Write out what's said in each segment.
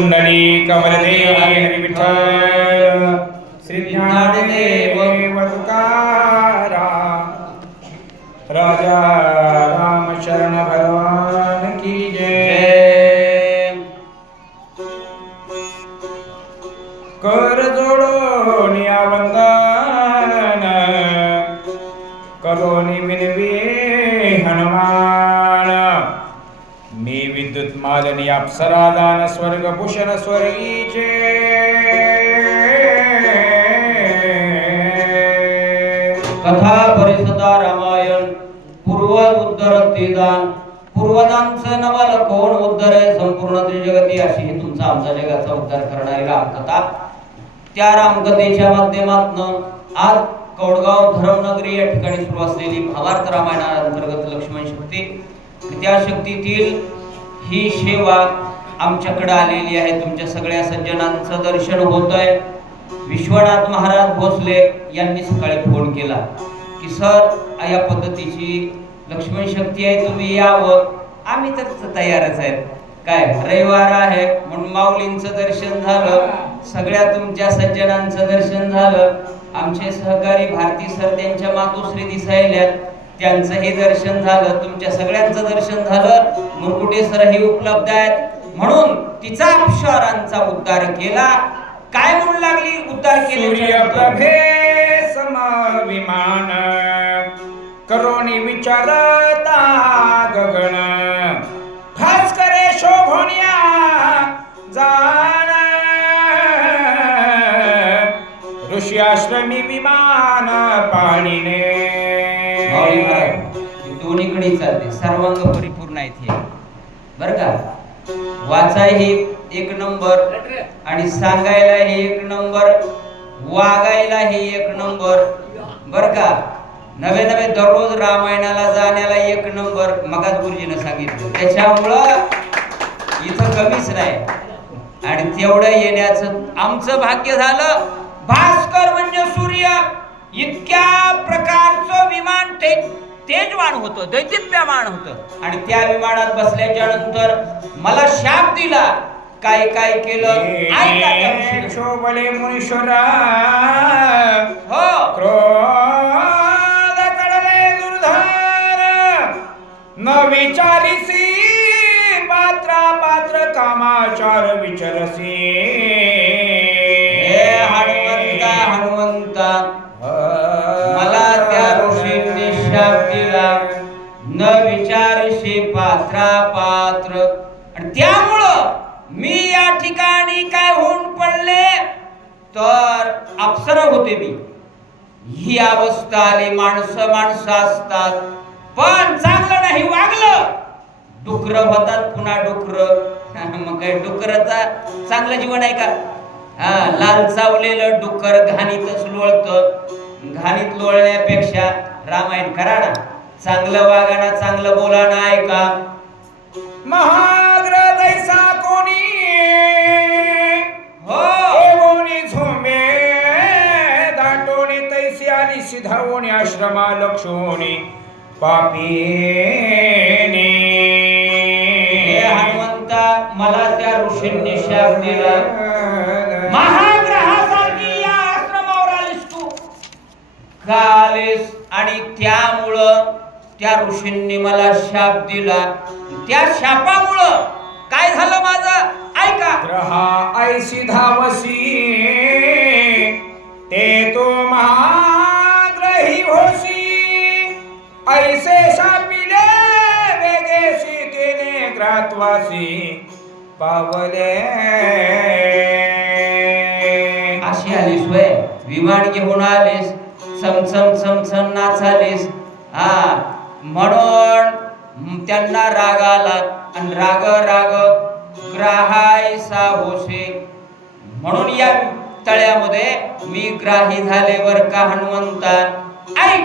कुंडली कमलदेव हरी विठ्ठल श्री ज्ञानदेव तुकाराम राजा राम शरण भगवान की जय। कर जोडोनी वंदन करोनी विनवी हनुमान मी विद्युत मालिनी अप्सरा दान स्वर्ग भूषण स्वर्गीचे कथा परिसदा रामायण पूर्व उद्धर दान पूर्वदांचं नवल कोण उद्धरे संपूर्ण त्रिजगती अशी ही तुमचा आमचा जगाचा उद्धार करणारी रामकथा। त्या रामकथेच्या माध्यमातून आज कौडगाव धर्मनगरी या ठिकाणी सुरू असलेली भावार्थ रामायणाअंतर्गत लक्ष्मण शक्ती त्या शक्तीतील ही सेवा आमच्याकडे आलेली आहे। तुमच्या सगळ्या सज्जनांचं दर्शन होत आहे। विश्वनाथ महाराज भोसले यांनी सकाळी फोन केला की सर या पद्धतीची लक्ष्मण शक्ती आहे, तुम्ही यावं। आम्ही तर तयारच आहेत। काय रविवार आहे म्हणून माऊलींचं दर्शन झालं, सगळ्या तुमच्या सज्जनांचं दर्शन झालं, आमचे सहकारी भारती सर त्यांच्या मातोश्री दिसायल्यात त्यांचंही दर्शन झालं, तुमच्या सगळ्यांचं दर्शन झालं। मुरकुटे सरही उपलब्ध आहेत म्हणून तिचा अक्षरांचा उद्धार केला। काय म्हणू लागली उद्धार केले? सूर्यप्रभे समविमान करोनी विचारता गगन खास करे शोभनिया जाण ऋषी आश्रमी विमान पाणीने दोन्हीकडे चालते, सर्वांग परिपूर्ण आहेत हे बर का। वाचायही एक नंबर आणि सांगायलाही एक नंबर, वागायलाही एक नंबर बर का। नवे नवे दररोज रामायणाला जाण्याला एक नंबर मगाच गुरुजीने सांगितलं, त्याच्यामुळं इथं कमीच नाही आणि तेवढं येण्याचं आमचं भाग्य झालं। भास्कर म्हणजे सूर्य इतक्या प्रकारचं विमान तेजवान होतं, दैदिप्यमान होतं आणि त्या विमानात बसल्याच्या नंतर मला शाप दिला। काय काय केलं ऐका। शोभले मुनीश्वरा हो क्रोध चढले दुर्धर न विचारिसी पात्र कामाचार विचारसी। हे हनुमंता मला त्या ऋषींनी शाप दिला, न विचारशी पात्र आणि त्यामुळं मी या ठिकाणी काय होऊन पडले तर अप्सरा होते मी। ही अवस्था आली। माणसं असतात पण चांगलं नाही वागलं डुकर होतात पुन्हा डुकर मग काय डुकराचा चांगलं जीवन आहे का? लाल चावलेलं डुकर घाणीतच लोळतं। घाणीत लोळण्यापेक्षा रामायण करा ना, चांगलं वागा ना, चांगलं बोला ना, ऐका। महाग्र दैसा कोणी हो एवोनी झोमे दाटोनी तैसी आली सिधावोनी आश्रमा लक्षोनी पापीने। हे हनुमंता मला त्या ऋषींनी शाप दिला, महाग्रहासारखी या आश्रमावर आलीस तू का आलीस? आणि त्यामुळं त्या ऋषींनी मला शाप दिला। त्या शापामुळं काय झालं माझं ऐका। ग्रहा ऐसी धावसी ते तो महाग्रही होसी ऐसे शापिले वेगेसी तेने ग्रातवासी पावले। अशी आलीस वय विमान घेऊन आलीस, चमचम नाचालीस म्हणून त्यांना राग आला आणि राग ग्राहायसा होसे म्हणून या तळ्यामध्ये मी ग्राही झाले बर का हनुमंता। ऐक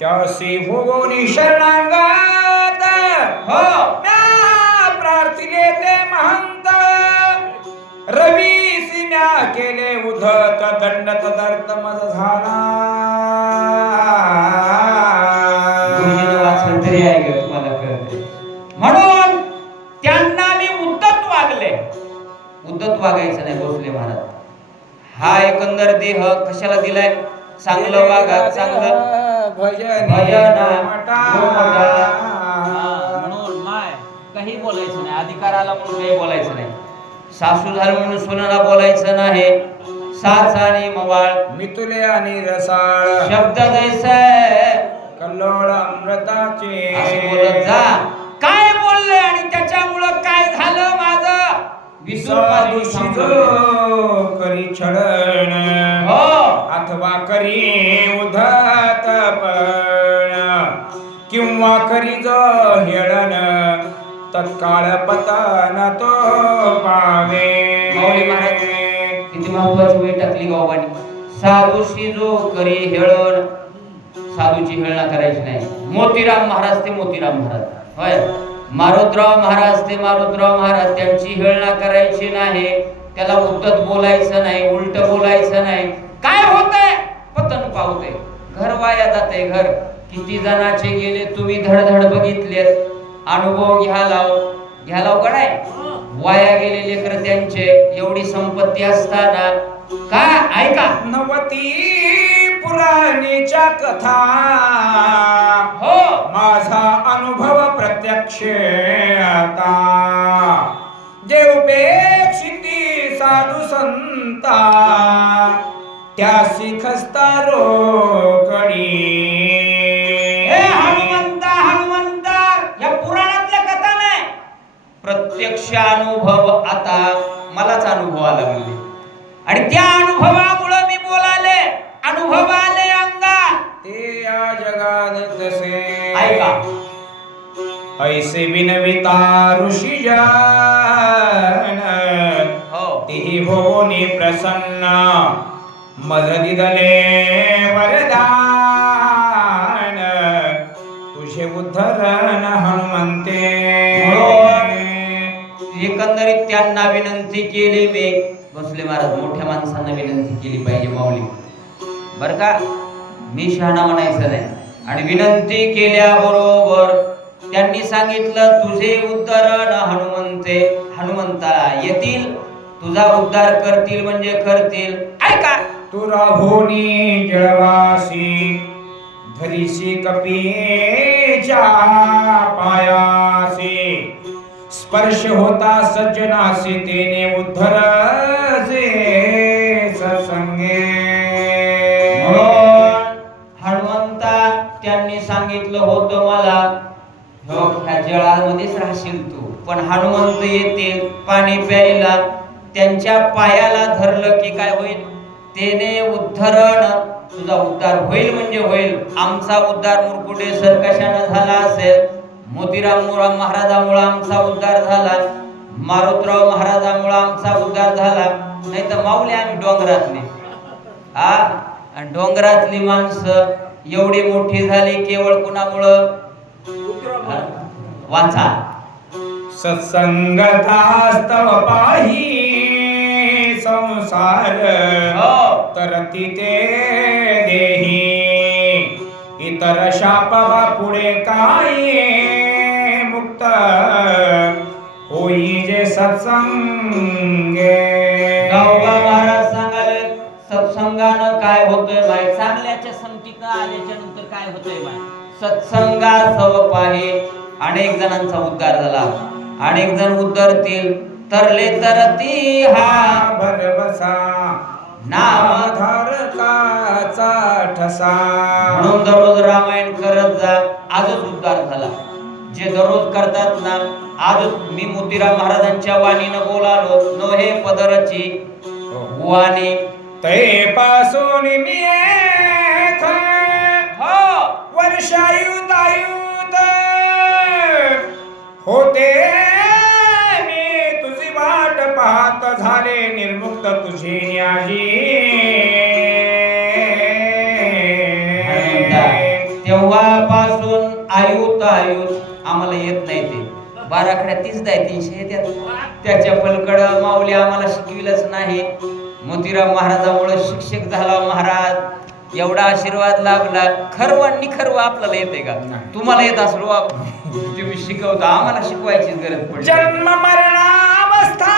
त्यासी भुवनी शरणांगत हो प्रार्थिले ते महंत रवी सिन्या केले उधत दंड तदर्थ मज झाला। तरी आहे का तुम्हाला कळते म्हणून त्यांना मी उद्धत वागले उद्धत वागायचं नाही भोसले महाराज. हा एकंदर देह कशाला दिलाय? चांगलं वागा, चांगलं भजन म्हणून माय काही बोलायचं नाही, अधिकाराला म्हणून काही बोलायचं नाही. सासू झालं म्हणून सुनाला बोलायचं नाही. साच आणि मवाळ मितुले आणि रसाळ शब्द जैसे कल्लोळ अमृताचे असं बोलत जा. काय बोलले आणि त्याच्यामुळं काय झालं माझं साधुशी जो करी छळण हो अथवा करी उद्धतपण किंवा करी जो हेळण तत्काळ पतन तो पावे. माऊली महाराज किती महत्वाची वेळ टाकली गावानी. साधूशी जो करी हेळण, साधूची हेळणा करायची नाही. मोतीराम महाराज ते मोतीराम महाराज होय, मारुतराव महाराज ते मारुतराव महाराज, त्यांची हेळणा करायची नाही. त्याला उद्धत बोलायचं नाही, उलट बोलायचं नाही. काय होतंय? पतन पावते, घर वाया जाते. घर किती जणाचे गेले तुम्ही धडधड बघितलेत. अनुभव घ्यालाव का नाही? वाया गेले लेकर त्यांचे. एवढी संपत्ती असताना का ऐका नवती पुराणीच्या कथा हो माझा अनुभव प्रत्यक्ष आता. जे उपेक्षिती साधू संता त्यासी खस्ता रोकडी. हनुमंता या पुराणातल्या कथा नाही, प्रत्यक्ष अनुभव आता मलाच अनुभव आला म्हणजे. आणि त्या अनुभवामुळे मी बोलाले, अनुभव आले अंगात. ते या जगात जसे ऐका ऐसे विनविता ऋषी जन हो तेही होनी प्रसन्न मज दिदले वरदान तुझे उद्धरण हनुमंते. एकंदरीत त्यांना विनंती केली मी. भोसले महाराज मोठ्या माणसांना विनंती केली पाहिजे माऊली, बर का? मी शहाणा म्हणायचं नाही. आणि विनंती केल्याबरोबर त्यांनी सांगितलं तुझे उद्धरण हनुमंते, हनुमंता येतील, तुझा उद्धार करतील म्हणजे करतील. ऐका तू राहुनी जळवासी धरीसी कपीच्या पायासी स्पर्श होता सज्जनासी तेने उद्धरसे सत्संगे. हनुमंता त्यांनी सांगितलं होतं मला ह्या जळामध्येच राहशील तू, पण हनुमंत येतील पाणी प्यायला, त्यांच्या पायाला धरलं की काय होईल? तेने उद्धरण, तुझा उद्धार होईल म्हणजे होईल. आमचा उद्धार मुरकुटेश्वर कशाने झाला असेल? मोतीराम महाराजामुळे आमचा उद्धार झाला, मारुतराव महाराजामुळे आमचा उद्धार झाला. नाही तर माऊली आम्ही डोंगरातले. आणि डोंगरातली माणसं एवढी मोठी झाली केवळ कुणामुळं? वाचा सत्संगतास्तव पाही संसार तरती ते देही इतर शाप पुढे काय मुक्त होई जे सत्संगे. गावबा महाराज सांगाले सत्संगानं काय होतंय माहिती? चांगल्याच्या संगतीनं आल्याच्या नंतर काय होतंय माहिती? सत्संगासव पाहे अनेक जणांचा उद्धार झाला, अनेक जण उद्धरतील. तरले तरती हा भरवसा नामधारकाचा ठसा. म्हणून दररोज रामायण करत जा, आजच उद्धार झाला. जे दररोज करतात ना, आजच मी मोतीराम महाराजांच्या वाणीनं बोलालो नो हे पदरची वाणी ते पासून मी वर्षायुत होते मी तुझी वाट पाहत झाले निर्मुक्त तुझी न्याजी. तेव्हापासून आयुत आम्हाला येत नाही. ते बाराखड्या 30 आहे 300 येतात. त्याच्या पलकड माऊली आम्हाला शिकविलंच नाही. मोतीराम महाराजामुळे शिक्षक झाला महाराज, एवढा आशीर्वाद लाभला. खरव निखरव आपल्याला येते का? तुम्हाला येत असलो तुम्ही शिकवता, आम्हाला शिकवायची गरज पडली. जन्म मरणावस्था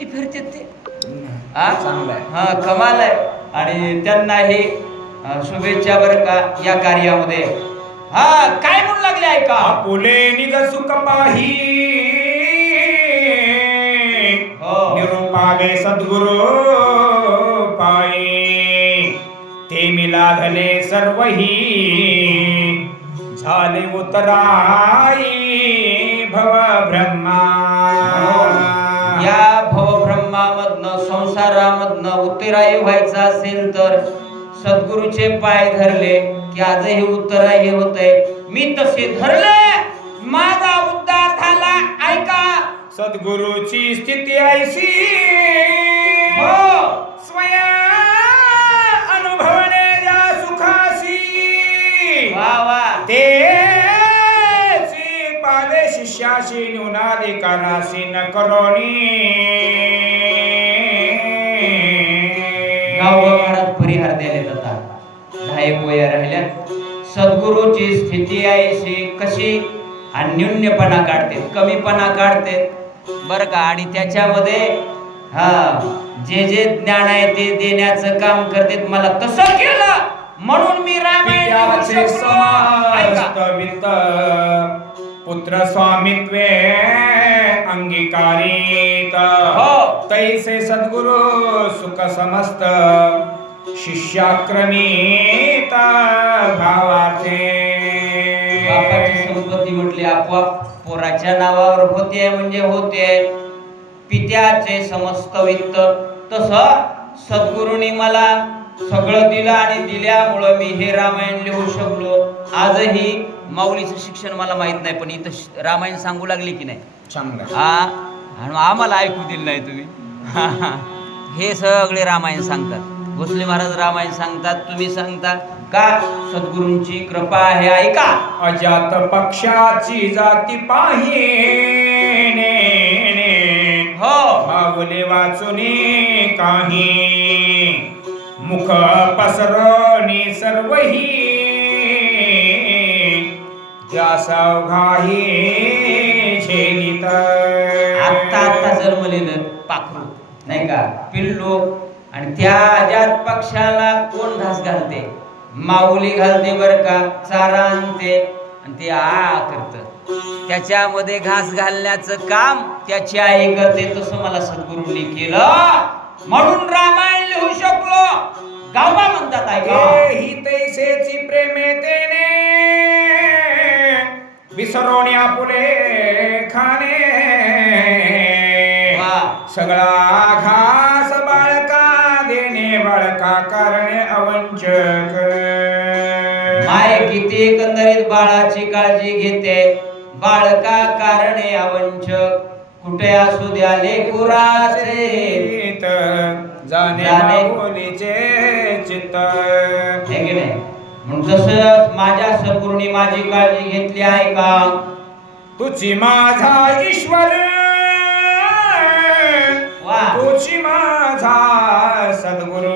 किती फिरतात ते चांगलं आहे. हा कमाल आहे. आणि त्यांनाही शुभेच्छा बरं का या कार्यामध्ये. हा काय म्हणू लागले ऐका. आपुले निज सुख पाही हो. निरूपावे सद्गुरु पायी ते मिलाधले सर्वही झाले उतराई भव ब्रह्मा. या भवब्रह्मामधनं संसारामधनं उत्तराई व्हायचं असेल तर सद्गुरूचे पाय धरले की आजही उत्तराई होतंय. मी तसे धरले माझा उद्धार झाला. ऐका सद्गुरूची स्थिती ऐशी हो स्वयं अनुभवणे या सुखासी वा वा तेची पावे शिष्याशी न्यूनाधिकाराशी न करोनी. गाव महाराज परिहार द्यायला जातात. 10 वया राहिल्या. सद्गुरूची स्थिती आहे कशी अन्यून्यपणा काढते, कमीपणा काढते बरं का. आणि त्याच्यामध्ये जे जे ज्ञान आहे ते देण्याचं काम करते. मला तसं केलं म्हणून मी रामायण लिहू शकलो. ऐका. वित्त पुत्र स्वामित्वे अंगीकारित हो. तैसे सद्गुरु सुख समस्त शिष्याक्रमित भावाचे. बापाची संपत्ती म्हटली आपोआप पोराच्या नावावर होते म्हणजे होते. पित्याचे समस्त वित्त तसं सद्गुरूंनी मला सगळं दिलं आणि दिल्यामुळं मी हे रामायण लिहू शकलो. आजही माऊलीचं शिक्षण मला माहित नाही पण इथं रामायण सांगू लागले की नाही. चांगलं. आणि आम्हाला ऐकू दिलं नाही तुम्ही. हे सगळे रामायण सांगतात. भोसले महाराज रामायण सांगतात, तुम्ही सांगता का सद्गुरूंची कृपा आहे. ऐका. अजात पक्षाची जाती पाहिने हो भावले वाचुने काही मुख पसरणी सर्वही ज्यासावघाही झेलित. आता जन्मलेलं पाखरू नाही का पिल्लू आणि त्या अजात पक्षाला कोण घास घालते. माऊली घालते बर का. चारा आणते आणि ते करत. त्याच्यामध्ये घास घालण्याचं काम त्याची आई करते. तसं मला सद्गुरूंनी केलं म्हणून रामायण लिहू शकलो. गावा म्हणतात ऐका. ही तैसेची प्रेमे तेने विसरोणी आपुले खाणे सगळा घास बाळका देणे बाळका करणे अवंचक. माय किती एकंदरीत बाळाची काळजी घेते. बाळका कारणे अवंचक कुठे असू द्या लेकुराचे जाणे माऊलीचे चित्त. हे की नाही. म्हणून तसं माझ्या सद्गुरूंनी माझी काळजी घेतली आहे का. तुझी माझा ईश्वर तुझी माझा सद्गुरु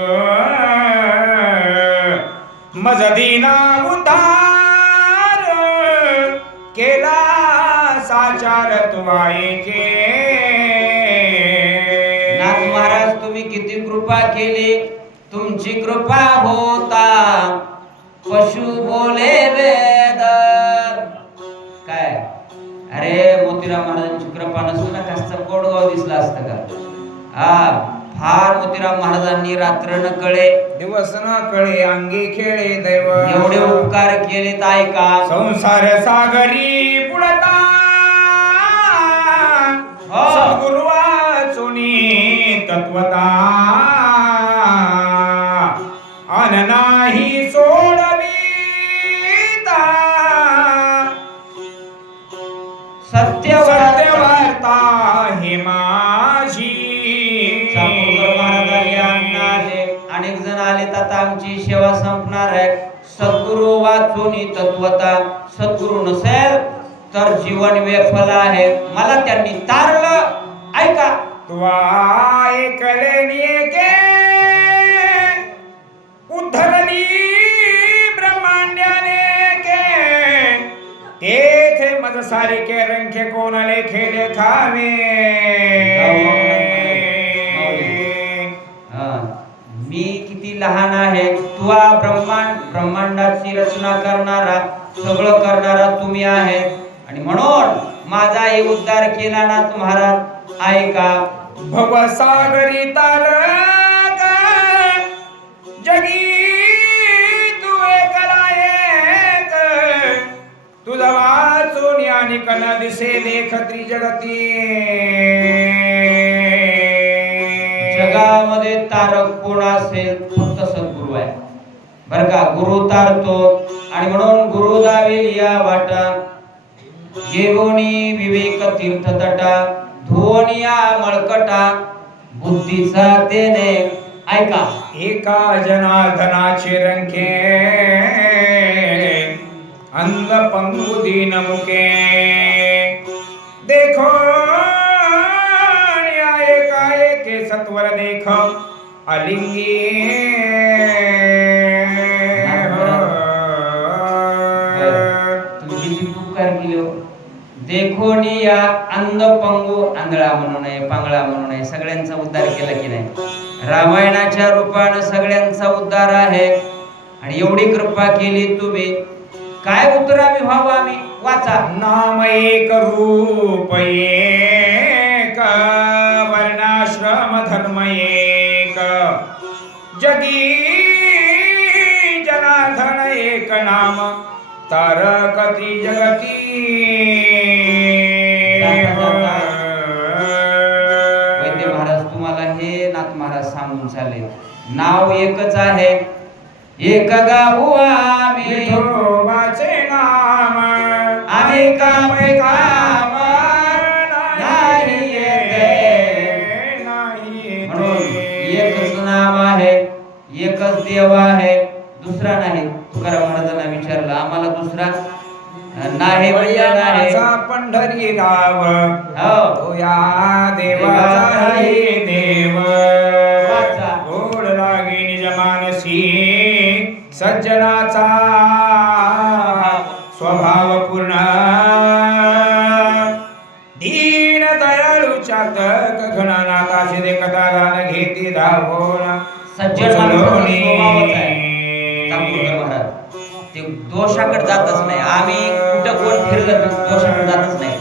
मज दीना उद्धार केला साचार तुवाईके. नाथ महाराज तुम्ही किती कृपा केली. तुमची कृपा होता पशु बोले वेद. काय अरे मोतीराम महाराजांची कृपा नसून ना कसं कोडगाव दिसला असतं का. फार मोतीराम महाराजांनी रात्र न कळे दिवस न कळे अंगी खेळे दैव एवढे उपकार केलेत. ऐका. संसार सागरी पुढता सद्गुरु वाचुनी तत्वता अन नाही सोडविता. सत्यवार्ता हे माझी. अनेक जण आले तर आमची सेवा संपणार आहे. सद्गुरु वाचून तत्वता. सद्गुरु नसेल तर जीवन विफल आहे. मला त्यांनी तारलं. ऐका. तुवा ऐकले निके उद्धरली ब्रह्मांड्याने के तेथे मज सारिके रंखे कोणाले खेळे खावे. ती लहान आहे. तू ब्रह्मांडाची रचना करणारा, सगळं करणारा तुम्ही आहे. आणि म्हणून माझा हे उद्धार केला ना महाराज. ऐका. भवसागरी तारक जगी तू एकला एक, तुझा वाचून आणि कन दिसे लेख त्रिजगती. जगामध्ये तारक कोण असेल? फक्त सद्गुरू आहे बर का. गुरु तारतो. आणि म्हणून गुरु दावेल या वाटा, येवोनी विवेक तीर्थ तटा, धुवनिया मळकटा, बुद्धीचा तेने. ऐका. एका जनार्दनाचे रंके, अंध पंगु दीन मुके, देखो एका एके सत्वर देख अलिंगी. तुम्ही किती उपकार केले हो. देखो नि या अंध पंगू, आंधळा म्हणू नये, पांगळा म्हणू नये, सगळ्यांचा उद्धार केला की नाही. रामायणाच्या रूपानं सगळ्यांचा उद्धार आहे. आणि एवढी कृपा केली तुम्ही. काय उतरावी व्हावं आम्ही? वाचा. नाम एक रूप एक, वर्णाश्रम धर्म एक, जगी जनार्दन एक नाम, तारक त्रिजगती. वैद्य महाराज तुम्हाला हे नाथ महाराज सांगून चालले. नाव एकच आहे. एक गाऊ आम्ही विठोबाचे नाम, आम्ही काम नाही येते. म्हणून एकच नाम आहे, एकच देव आहे, दुसरा नाही. तुकाराम महाराजांना विचारलं आम्हाला दुसरा नाही म्हणजे नाही. पंढरी राव हो या देवाचा हे देव, वाचा. गोड लागे निज मानसी, सज्जनाचा स्वभाव पूर्ण, दीन दयाळूच्या तक गणनाथाशी देखता गान घेती धावून. सज्जन माणसाचा स्वभावच आहे. चांगुरकर महाराज ते दोषाकडे जातच नाही. आम्ही कुठं कोण फिरलं तर दोषाकडे जातच नाही.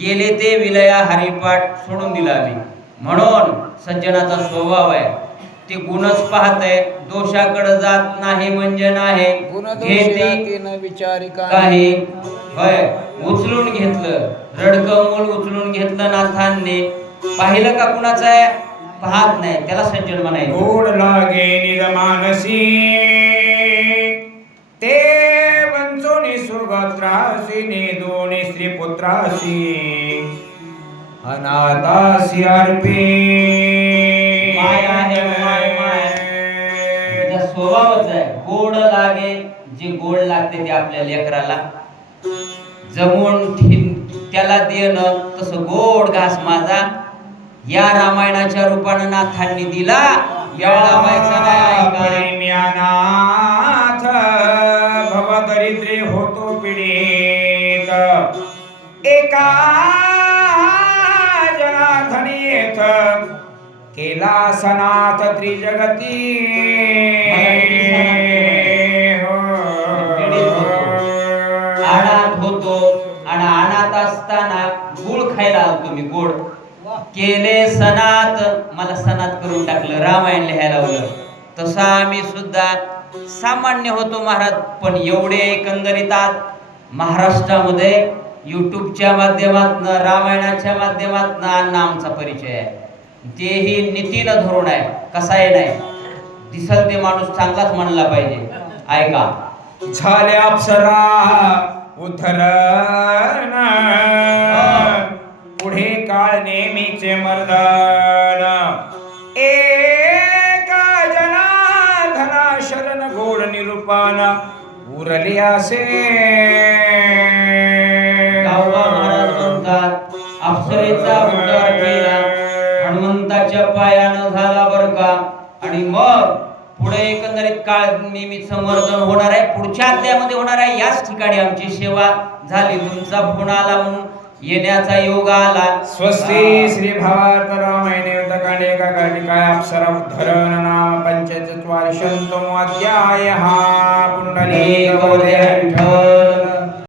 गेले ते विलया हरिपाठ सोडून दिला आम्ही. म्हणून सज्जनाचा स्वभाव आहे. ते गुणच पाहतय, दोषाकडे जात नाही म्हणजे नाही. घेते काही होय उचलून घेतलं, रडकं मूल उचलून घेतलं नाथांनी. पाहिलं का कुणाचं आहे? पाहत नाही. त्याला सज्जन म्हणायचं. गोड लागे निज मानसी, ते वंचोनी सुगत्रासी, नेदोनी स्त्री पुत्रासी, अनाथासी अर्पी. माया आहे, माय त्याचा स्वभावच आहे. गोड लागे, जे गोड लागते ते आपल्या लेकराला जमून त्याला देणं. तसं गोड घास माझा या रामायणाच्या रूपानं नाथांनी दिला. या लावायचा नाही. नाथ भवदरिद्री होतो पीडित, एका जनार्दनी येथ केला सनाथ त्रिजगती. अनाथ होतो आणि अनाथ असताना गुळ खायला आलो तुम्ही. गोड केले सनात, मला सनात करून टाकलं, रामायण लिहायला लावलं. तसं आम्ही सुद्धा सामान्य होतो महाराज. पण एवढे एकंदरीत आज महाराष्ट्रामध्ये युट्यूबच्या माध्यमातून, रामायणाच्या माध्यमातून अण्णा आमचा परिचय आहे. तेही नीतीनं धरून आहे. कसाही नाही, दिसल ते माणूस चांगलाच म्हणला पाहिजे. ऐका. झाले अप्सरा उद्धरण, पुढे काळ नेहमीचे मर्दन, एका जनार्दना शरण गोड निरूपण उरले असे. गावबा महाराज म्हणतात अप्सरेचा उद्धार केला, हनुमंताच्या पायानं झाला बर का. आणि मग पुढे एकंदरीत काळ नेहमीचं मर्दन होणार आहे. पुढच्या अध्यायामध्ये होणार आहे. याच ठिकाणी आमची सेवा झाली. तुमचा फोन आला म्हणून येण्याचा योग आला. स्वस्ति श्री भावार्थ रामायणे युद्धकांडे एकाकालिकाय अप्सरा उद्धरण नाम पंचचत्वारिशतमो अध्यायः पुंडलीक विठ्ठल